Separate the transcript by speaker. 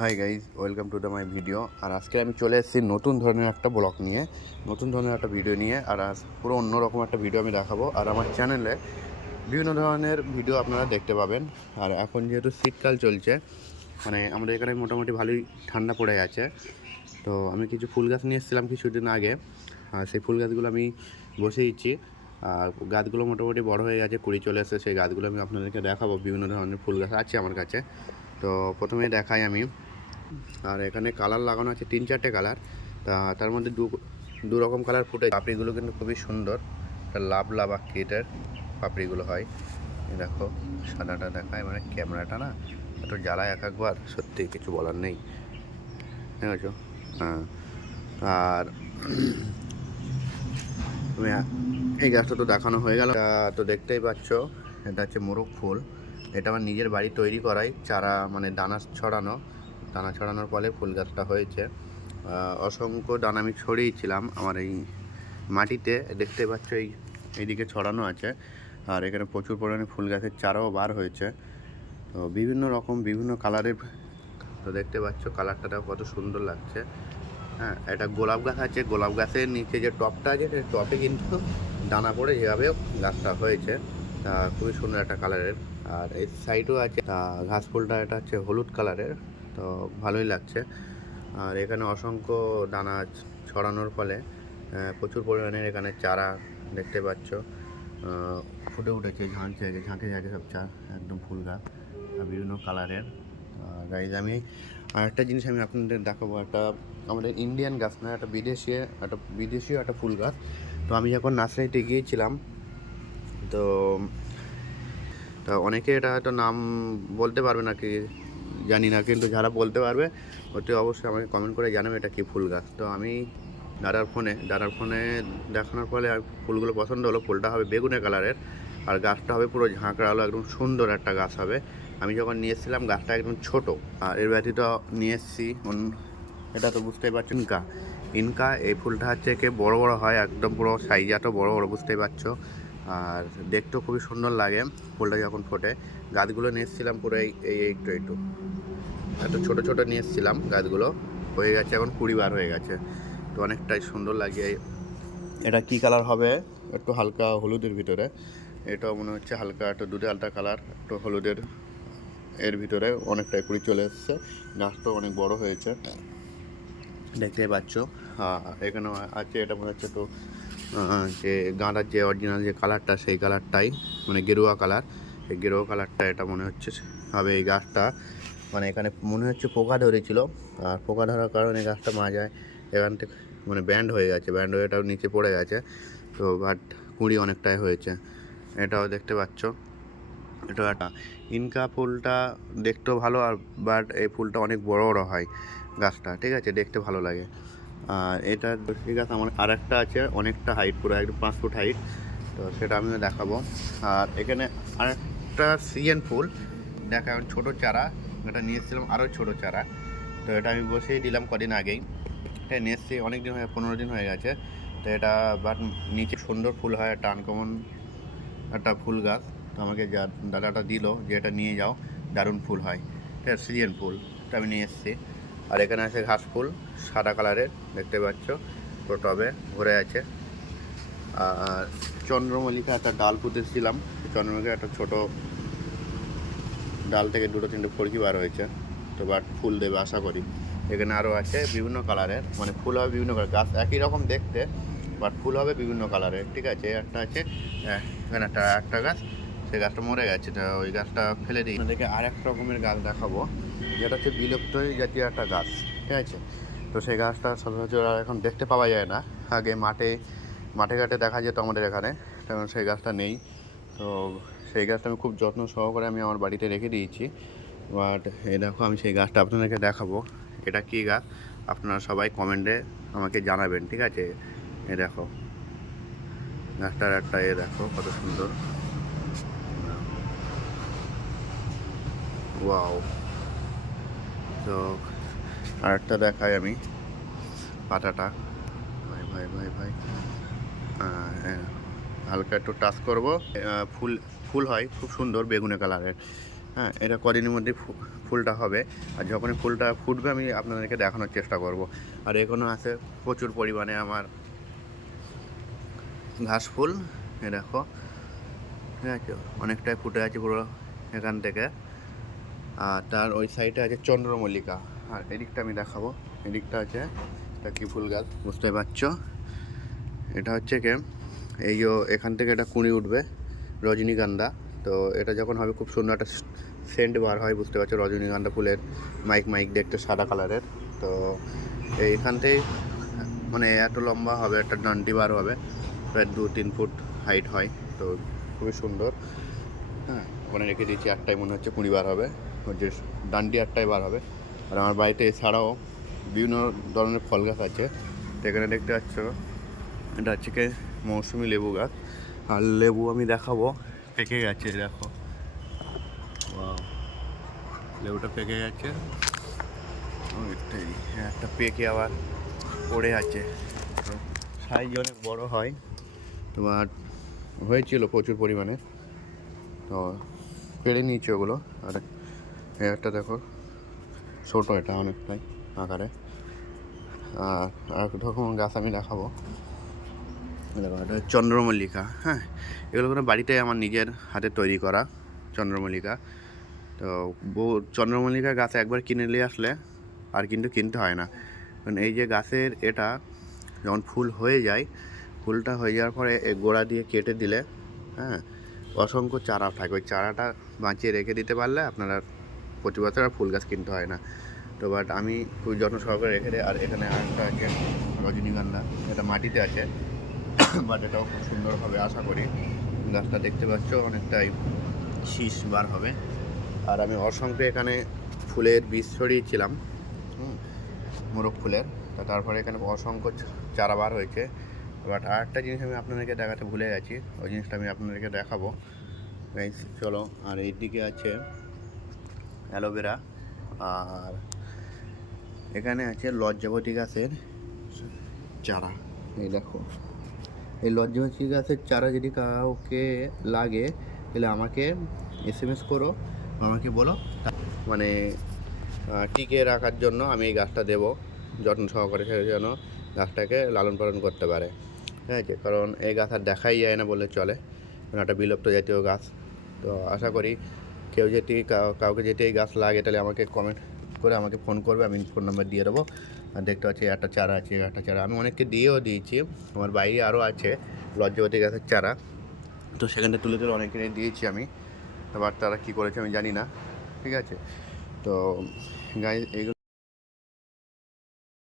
Speaker 1: Hi guys welcome to the my video আর আজকে আমি চলে এসেছি নতুন ধরনের একটা ব্লগ নিয়ে, নতুন ধরনের একটা ভিডিও নিয়ে। আর আজ পুরো অন্যরকম একটা ভিডিও আমি দেখাবো। আর আমার চ্যানেলে বিভিন্ন ধরনের ভিডিও আপনারা দেখতে পাবেন। আর এখন যেহেতু শীতকাল চলছে মানে আমাদের এখানে মোটামুটি ভালোই ঠান্ডা পড়ে আছে। তো আমি কিছু ফুল গাছ নিয়ে এসেছিলাম কিছুদিন আগে। আর সেই ফুল গাছগুলো আমি বসে দিচ্ছি আর গাছগুলো মোটামুটি বড় হয়ে গেছে, কুড়ি চলে এসেছে। সেই গাছগুলো আমি আপনাদেরকে দেখাবো, বিভিন্ন ধরনের ফুল গাছ আছে আমার কাছে। তো প্রথমে দেখাই আমি। আর এখানে কালার লাগানো আছে, তিন চারটে কালার। তা তার মধ্যে দু রকম কালার ফুটে পাপড়িগুলো কিন্তু খুবই সুন্দর। একটা লাভ লাভ আকৃতির পাপড়িগুলো হয়। দেখো, সাদাটা দেখায় মানে ক্যামেরাটা না এত জ্বালায় এক একবার সত্যি কিছু বলার নেই। বুঝেছ হ্যাঁ। আর তুমি এই গাছটা তো দেখানো হয়ে গেল। তো দেখতেই পাচ্ছ, এটা হচ্ছে মোরগ ফুল। এটা আমার নিজের বাড়ি তৈরি করাই, চারা মানে দানা ছড়ানো। দানা ছড়ানোর ফলে ফুল গাছটা হয়েছে। অসংখ্য দানা আমি ছড়িয়েছিলাম আমার এই মাটিতে। দেখতে পাচ্ছ এই, এইদিকে ছড়ানো আছে। আর এখানে প্রচুর পরিমাণে ফুল গাছের চারাও বার হয়েছে। তো বিভিন্ন রকম, বিভিন্ন কালারের, তো দেখতে পাচ্ছ কালারটা কত সুন্দর লাগছে। হ্যাঁ একটা গোলাপ গাছ আছে। গোলাপ গাছের নিচে যে টপটা আছে, সেই টপে কিন্তু দানা পড়ে। যেভাবে গাছটা হয়েছে। তা খুবই সুন্দর একটা কালারের। আর এই সাইডও আছে। ঘাস ফুলটা, এটা হচ্ছে হলুদ কালারের। তো ভালোই লাগছে। আর এখানে অসংখ্য দানা ছড়ানোর ফলে প্রচুর পরিমাণে এখানে চারা দেখতে পাচ্ছ। ফুটে উঠেছে ঝাঁকে ঝাঁকে ঝাঁকে সব চা, একদম ফুল গাছ বিভিন্ন কালারের। গাইজ আমি আরেকটা জিনিস আমি আপনাদের দেখাবো, একটা আমাদের ইন্ডিয়ান গাছ না, একটা বিদেশি, একটা বিদেশিও একটা ফুল গাছ। তো আমি যখন নার্সারিতে গিয়েছিলাম, তো, তা অনেকে এটা হয়তো নাম বলতে পারবে না কি জানি না, কিন্তু যারা বলতে পারবে অতি অবশ্যই আমাকে কমেন্ট করে জানাবে এটা কি ফুল গাছ। তো আমি দাদার ফোনে দাদার ফোনে দেখানোর ফলে আর ফুলগুলো পছন্দ হলো, ফুলটা হবে বেগুনের কালারের আর গাছটা হবে পুরো ঝাঁকড়ালো একদম সুন্দর একটা গাছ হবে। আমি যখন নিয়ে এসেছিলাম, গাছটা একদম ছোট, আর এর ব্যতীত নিয়ে এসেছি এটা তো বুঝতেই পারছেন, ইনকা। ইনকা, এই ফুলটা হচ্ছে একে বড় বড় হয়, একদম পুরো সাইজ এত বড় বড় বুঝতেই পারছ। আর দেখতেও খুবই সুন্দর লাগে ফুলটা যখন ফোটে। গাছগুলো নিয়ে এসেছিলাম পুরো এই একটু একটু। এত ছোট ছোট নিয়ে এসেছিলাম গাছগুলো। হয়ে গেছে এখন কুড়ি বার হয়ে গেছে। তো অনেকটাই সুন্দর লাগে। এটা কি কালার হবে? একটু হালকা হলুদের ভিতরে। এটা মনে হচ্ছে হালকা একটু দুধে আলটা কালার একটু হলুদের এর ভিতরে অনেকটাই কুড়ি চলে এসছে। গাছটা অনেক বড় হয়েছে। দেখতেই পাচ্ছ। আহ, এখানে আছে এটা মনে হচ্ছে আহ, যে গাঁদার যে অরিজিনাল যে কালারটা সেই কালারটাই মানে গেরুয়া কালার এই গেরুয়া কালারটা এটা মনে হচ্ছে হবে এই গাছটা। মানে এখানে মনে হচ্ছে পোকা ধরেছিল। আর পোকা ধরার কারণে গাছটা মারা যায়। এখান থেকে মানে ব্যান্ড হয়ে গেছে। ব্যান্ড হয়ে এটাও নিচে পড়ে গেছে। তো বাট কুঁড়ি অনেকটাই হয়েছে। এটাও দেখতে পাচ্ছ। এটা একটা ইনকা ফুলটা দেখতেও ভালো, আর বাট এই ফুলটা অনেক বড় বড় হয় গাছটা। ঠিক আছে, দেখতে ভালো লাগে। আর এটা তুলসী গাছ আমার আর একটা আছে, অনেকটা হাইট পুরো একদম পাঁচ ফুট হাইট তো সেটা আমিও দেখাবো। আর এখানে আরেকটা সিজন ফুল, দেখা ছোটো চারা, এটা নিয়ে এসেছিলাম আরও ছোটো চারা, তো এটা আমি বসেই দিলাম কদিন আগেই। এটা নিয়ে এসেছি অনেক দিন হয়ে, পনেরো দিন হয়ে গেছে, তো এটা বাট নিচে সুন্দর ফুল হয়, একটা আনকমন একটা ফুল গাছ, তো আমাকে যা দাদাটা দিল যে এটা নিয়ে যাও, দারুণ ফুল হয়, এটা সিজন ফুল এটা আমি নিয়ে এসেছি। আর এখানে আছে ঘাস ফুল, সাদা কালারের, দেখতে পাচ্ছ, পুরো টবে ভরে আছে। আর চন্দ্রমল্লিকা একটা ডাল পুঁতেছিলাম। চন্দ্রমল্লিকা একটা ছোট ডাল থেকে দুটো তিনটে ফড়কি বার হয়েছে। তো বাট ফুল দেবে আশা করি। এখানে আরও আছে বিভিন্ন কালারের মানে ফুল হবে বিভিন্ন কালার, গাছ একই রকম দেখতে বাট ফুল হবে বিভিন্ন কালারের, ঠিক আছে? একটা আছে এখানে একটা একটা গাছ সেই গাছটা মরে গেছে, তো ওই গাছটা ফেলে দিই। দেখে আর এক রকমের গাছ দেখাবো। যেটা হচ্ছে বিলুপ্ত জাতীয় একটা গাছ, ঠিক আছে? তো সেই গাছটা সচরাচর আর এখন দেখতে পাওয়া যায় না। আগে মাঠে মাঠে ঘাটে দেখা যেত আমাদের এখানে কারণ সেই গাছটা নেই। তো সেই গাছটা আমি খুব যত্ন সহকারে আমি আমার বাড়িতে রেখে দিয়েছি। বাট এই দেখো, আমি সেই গাছটা আপনাদেরকে দেখাবো। এটা কী গাছ? আপনারা সবাই কমেন্টে আমাকে জানাবেন, ঠিক আছে? এ দেখো, গাছটার একটা এ দেখো, কত সুন্দর। ওয়াও। তো আরেকটা দেখাই আমি পাতাটা। ভাই ভাই ভাই ভাই। হ্যাঁ, হালকা একটু টাচ করব। ফুল ফুল হয় খুব সুন্দর বেগুনি কালারের। হ্যাঁ এটা কদিনের মধ্যে ফুলটা হবে। আর যখনই ফুলটা ফুটবে আমি আপনাদেরকে দেখানোর চেষ্টা করব। আর এখনও আছে প্রচুর পরিমাণে আমার ঘাস ফুল। এ দেখো। ঠিক আছে অনেকটাই ফুটে আছে পুরো এখান থেকে। আর তার ওই সাইডে আছে চন্দ্রমল্লিকা। আর এদিকটা আমি দেখাবো। এদিকটা আছে এটা কি ফুল গাছ? বুঝতে পারছ? এটা হচ্ছে কি? এই এখান থেকে এটা কুঁড়ি উঠবে, রজনীগন্ধা। তো এটা যখন হবে, খুব সুন্দর একটা সেন্ট বার হয়, বুঝতে পারছ? রজনীগন্ধা ফুলের মাইক মাইক দেখতে সাদা কালারের তো এইখান থেকে মানে এত লম্বা হবে, একটা ডান্ডি বার হবে, প্রায় দু তিন ফুট হাইট হয়। তো খুবই সুন্দর। হ্যাঁ ওখানে রেখে দিয়েছি, আটটায় মনে হচ্ছে কুড়ি বার হবে। যে ডান্ডি আটটায় বার হবে। আর আমার বাড়িতে এছাড়াও বিভিন্ন ধরনের ফল গাছ আছে। তো এখানে দেখতে পাচ্ছ, এটা হচ্ছে কি মৌসুমি লেবু গাছ। আর লেবু আমি দেখাবো। পেকে গেছে, দেখো। লেবুটা পেকে গেছে। একটা পেকে আবার পড়ে আছে। সাইজ অনেক বড় হয়। তোমার হয়েছিল প্রচুর পরিমাণে। তো, পেড়ে নিয়েছি ওগুলো। আর একটা দেখো। ছোটো এটা অনেকটাই আকারে। আর আর রকম গাছ আমি দেখাবো। দেখো, এটা চন্দ্রমল্লিকা হ্যাঁ? এগুলো কোনো বাড়িতে আমার নিজের হাতে তৈরি করা চন্দ্রমল্লিকা। তো বউ চন্দ্রমল্লিকা গাছ একবার কিনে নিয়ে আসলে আর কিন্তু কিনতে হয় না। কারণ এই যে গাছের এটা যখন ফুল হয়ে যায়, ফুলটা হয়ে যাওয়ার পরে এই গোড়া দিয়ে কেটে দিলে হ্যাঁ? অসংখ্য চারা থাকে। ওই চারাটা বাঁচিয়ে রেখে দিতে পারলে আপনারা প্রতি বছর আর ফুল গাছ কিনতে হয় না। তো বাট আমি খুবই যত্ন সহকারে রেখে দিই। আর এখানে আরেকটা আছে, রজনীগন্ধা। এটা মাটিতে আছে বাট এটাও খুব সুন্দরভাবে আশা করি গাছটা দেখতে পাচ্ছ, অনেকটাই শীষ বার হবে। আর আমি অসংখ্য এখানে ফুলের বীজ ছড়িয়েছিলাম মোরগ ফুলের। তা তারপরে এখানে অসংখ্য চারা বার হয়েছে। বাট আর একটা জিনিস আমি আপনাদেরকে দেখাতে ভুলে গেছি, ওই জিনিসটা আমি আপনাদেরকে দেখাবো। চলো, আর এইদিকে আছে অ্যালোভেরা। আর এখানে আছে লজ্জাবতী গাছের চারা। এই দেখো। এই লজ্জাবতী গাছের চারা যদি কাউকে লাগে, তাহলে আমাকে এস এম এস করো, আমাকে বলো। মানে টিকে রাখার জন্য আমি এই গাছটা দেবো, যত্ন সহকারে সে যেন গাছটাকে লালন পালন করতে পারে। ঠিক আছে? কারণ এই গাছ আর দেখাই যায় না বললে চলে। কারণ একটা বিলুপ্ত জাতীয় গাছ। তো আশা করি কেউ কাউ- কাউকে যদি এই গাছ লাগে তাহলে আমাকে কমেন্ট করে আমাকে ফোন করবে, আমি ফোন নাম্বার দিয়ে দেবো। আর দেখতে পাচ্ছি একটা চারা আছে, একটা চারা। আমি অনেককে দিয়েও দিয়েছি, আমার বাইরে আরও আছে, লজ্জাবতী গাছের চারা। তো সেখানটা তুলে তুলে অনেককে দিয়েছি আমি। এবার তারা কী করেছে আমি জানি না, ঠিক আছে? তো, গাই